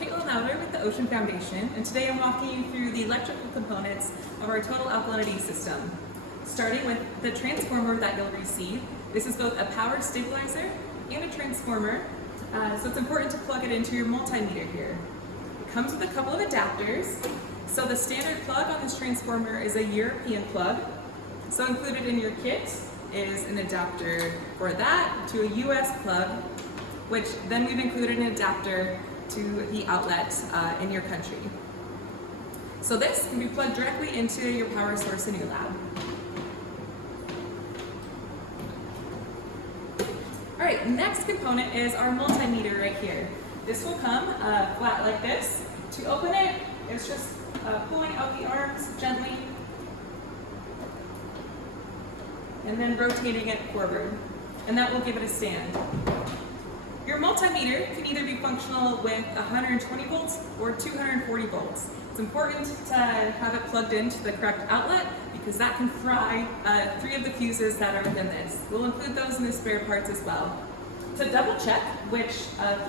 with the Ocean Foundation, and today I'm walking you through the electrical components of our total alkalinity system. Starting with the transformer that you'll receive. This is both a power stabilizer and a transformer, so it's important to plug it into your multimeter here. It comes with a couple of adapters. So the standard plug on this transformer is a European plug. So included in your kit is an adapter for that to a US plug, which then we've included an adapter to the outlet in your country. So this can be plugged directly into your power source in your lab. All right, next component is our multimeter right here. This will come flat like this. To open it, it's just pulling out the arms gently and then rotating it forward, and that will give it a stand. Your multimeter can either be functional with 120 volts or 240 volts. It's important to have it plugged into the correct outlet because that can fry 3 of the fuses that are within this. We'll include those in the spare parts as well. To double check which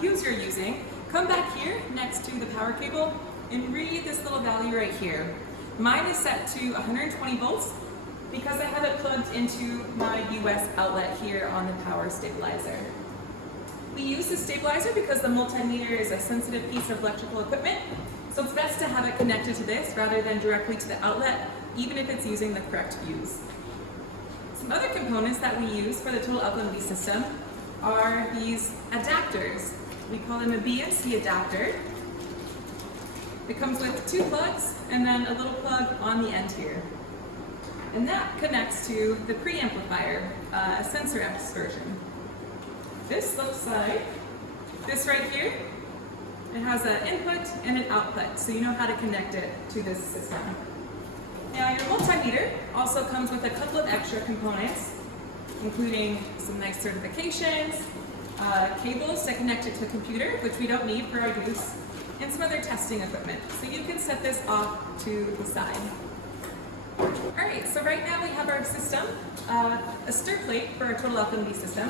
fuse you're using, come back here next to the power cable and read this little value right here. Mine is set to 120 volts because I have it plugged into my US outlet here on the power stabilizer. We use the stabilizer because the multimeter is a sensitive piece of electrical equipment, so it's best to have it connected to this rather than directly to the outlet, even if it's using the correct fuse. Some other components that we use for the total alkalinity system are these adapters. We call them a BNC adapter. It comes with 2 plugs and then a little plug on the end here. And that connects to the preamplifier, a sensor amps version. This looks like this right here. It has an input and an output, so you know how to connect it to this system. Now your multimeter also comes with a couple of extra components, including some nice certifications, cables to connect it to a computer, which we don't need for our use, and some other testing equipment. So you can set this off to the side. Alright, so right now we have our system, a stir plate for our total alkalinity system.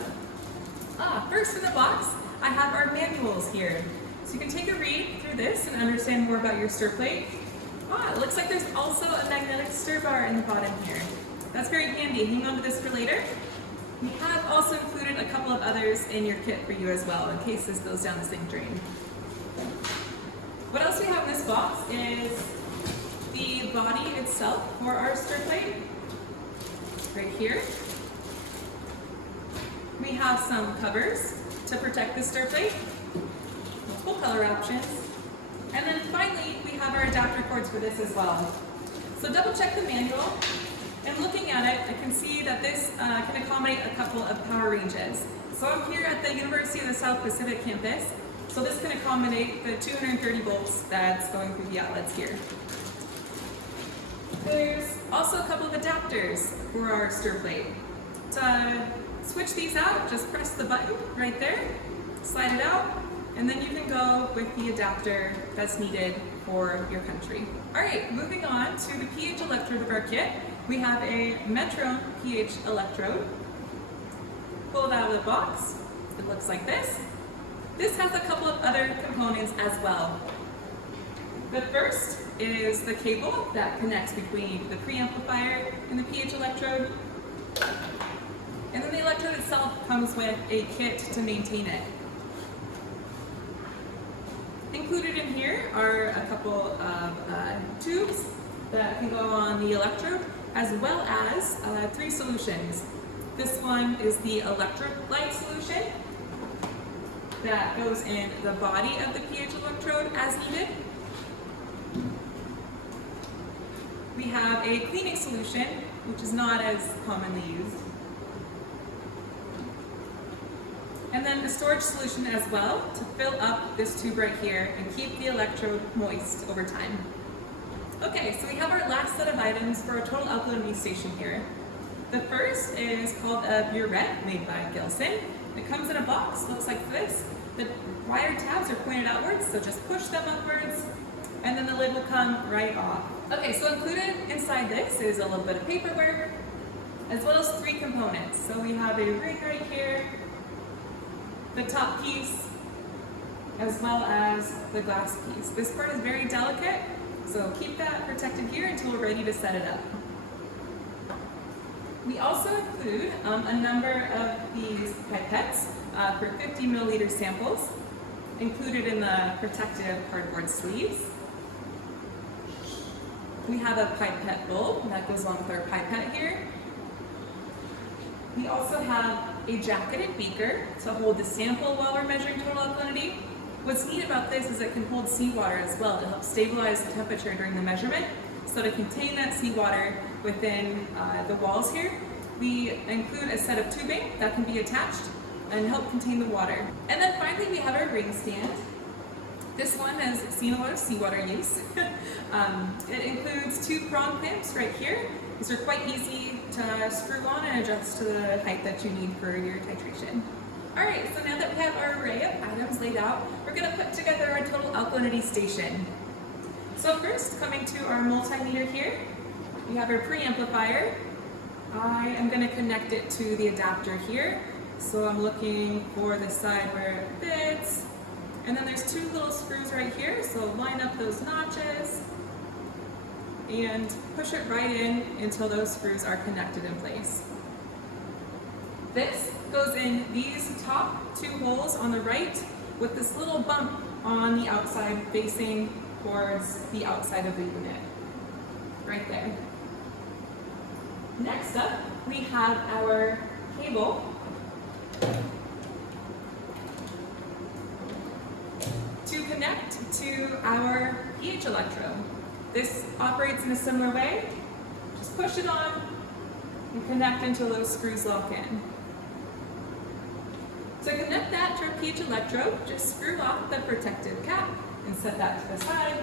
First in the box, I have our manuals here. So you can take a read through this and understand more about your stir plate. It looks like there's also a magnetic stir bar in the bottom here. That's very handy. Hang on to this for later. We have also included a couple of others in your kit for you as well, in case this goes down the sink drain. What else we have in this box is the body itself for our stir plate, right here. We have some covers to protect the stir plate, multiple color options, and then finally we have our adapter cords for this as well. So double check the manual, and looking at it, I can see that this can accommodate a couple of power ranges. So I'm here at the University of the South Pacific campus, so this can accommodate the 230 volts that's going through the outlets here. There's also a couple of adapters for our stir plate. To switch these out, just press the button right there, slide it out, and then you can go with the adapter that's needed for your country. All right, moving on to the pH electrode of our kit. We have a Metron pH electrode. Pull it out of the box. It looks like this. This has a couple of other components as well. The first is the cable that connects between the preamplifier and the pH electrode. And then the electrode itself comes with a kit to maintain it. Included in here are a couple of tubes that can go on the electrode, as well as 3 solutions. This one is the electrolyte solution that goes in the body of the pH electrode as needed. We have a cleaning solution, which is not as commonly used. And then a storage solution as well to fill up this tube right here and keep the electrode moist over time. Okay, so we have our last set of items for our total alkalinity station here. The first is called a burette made by Gilson. It comes in a box, looks like this. The wire tabs are pointed outwards, so just push them upwards, and then the lid will come right off. Okay, so included inside this is a little bit of paperwork, as well as 3 components. So we have a ring right here, the top piece, as well as the glass piece. This part is very delicate, so keep that protected here until we're ready to set it up. We also include a number of these pipettes for 50 milliliter samples, included in the protective cardboard sleeves. We have a pipette bowl that goes along with our pipette here. We also have a jacketed beaker to hold the sample while we're measuring total alkalinity. What's neat about this is it can hold seawater as well to help stabilize the temperature during the measurement. So to contain that seawater within the walls here, we include a set of tubing that can be attached and help contain the water. And then finally we have our ring stand. This one has seen a lot of seawater use. It includes 2 prong clamps right here. These are quite easy to screw on and adjust to the height that you need for your titration. Alright, so now that we have our array of items laid out, we're going to put together our total alkalinity station. So first, coming to our multimeter here, we have our preamplifier. I am going to connect it to the adapter here. So I'm looking for the side where it fits. And then there's 2 little screws right here, so line up those notches and push it right in until those screws are connected in place. This goes in these top 2 holes on the right with this little bump on the outside facing towards the outside of the unit, right there. Next up, we have our cable to connect to our pH electrode. This operates in a similar way. Just push it on and connect until those screws lock in. To connect that to our pH electrode, just screw off the protective cap and set that to the side.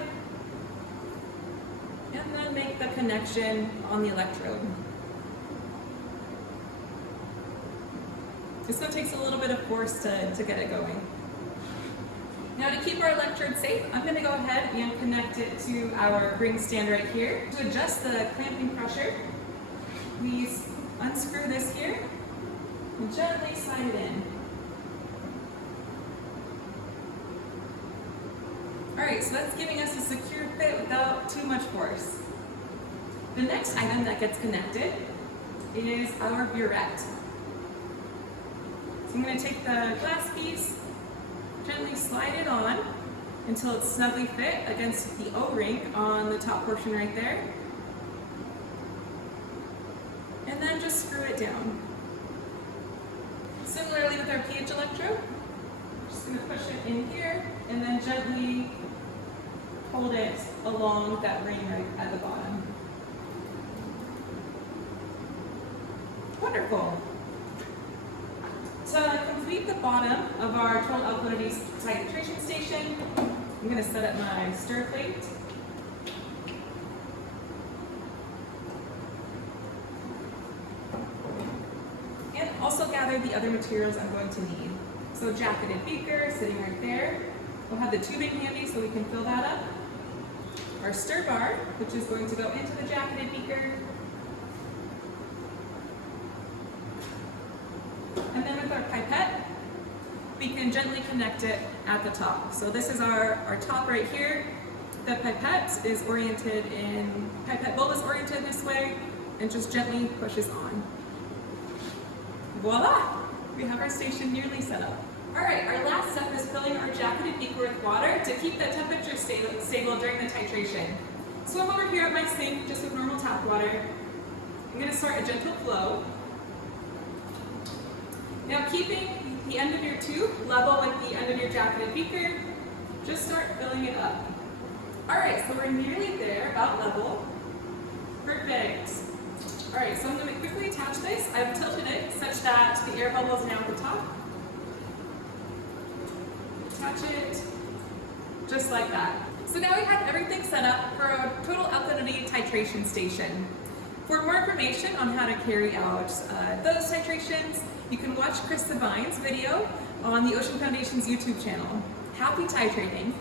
And then make the connection on the electrode. This one takes a little bit of force to get it going. Now to keep our electrode safe, I'm going to go ahead and connect it to our ring stand right here. To adjust the clamping pressure, we unscrew this here and gently slide it in. Alright, so that's giving us a secure fit without too much force. The next item that gets connected is our burette. So I'm going to take the glass piece, gently slide it on until it's snugly fit against the O-ring on the top portion right there. And then just screw it down. Similarly with our pH electrode, just going to push it in here and then gently hold it along that ring right at the bottom. Wonderful. To complete the bottom of our total alkalinity titration station, I'm going to set up my stir plate. And also gather the other materials I'm going to need. So jacketed beaker sitting right there. We'll have the tubing handy so we can fill that up. Our stir bar, which is going to go into the jacketed beaker. And then with our pipette, we can gently connect it at the top. So this is our top right here. The pipette is oriented in, pipette bowl is oriented this way and just gently pushes on. Voila! We have our station nearly set up. Alright, our last step is filling our jacketed beaker with water to keep the temperature stable during the titration. So I'm over here at my sink just with normal tap water. I'm going to start a gentle flow. Now keeping the end of your tube level with the end of your jacketed beaker, just start filling it up. Alright, so we're nearly there, about level. Perfect. Alright, so I'm going to quickly attach this. I've tilted it such that the air bubble is now at the top. Attach it, just like that. So now we have everything set up for a total alkalinity titration station. For more information on how to carry out those titrations, you can watch Chris Savine's video on the Ocean Foundation's YouTube channel. Happy titrating!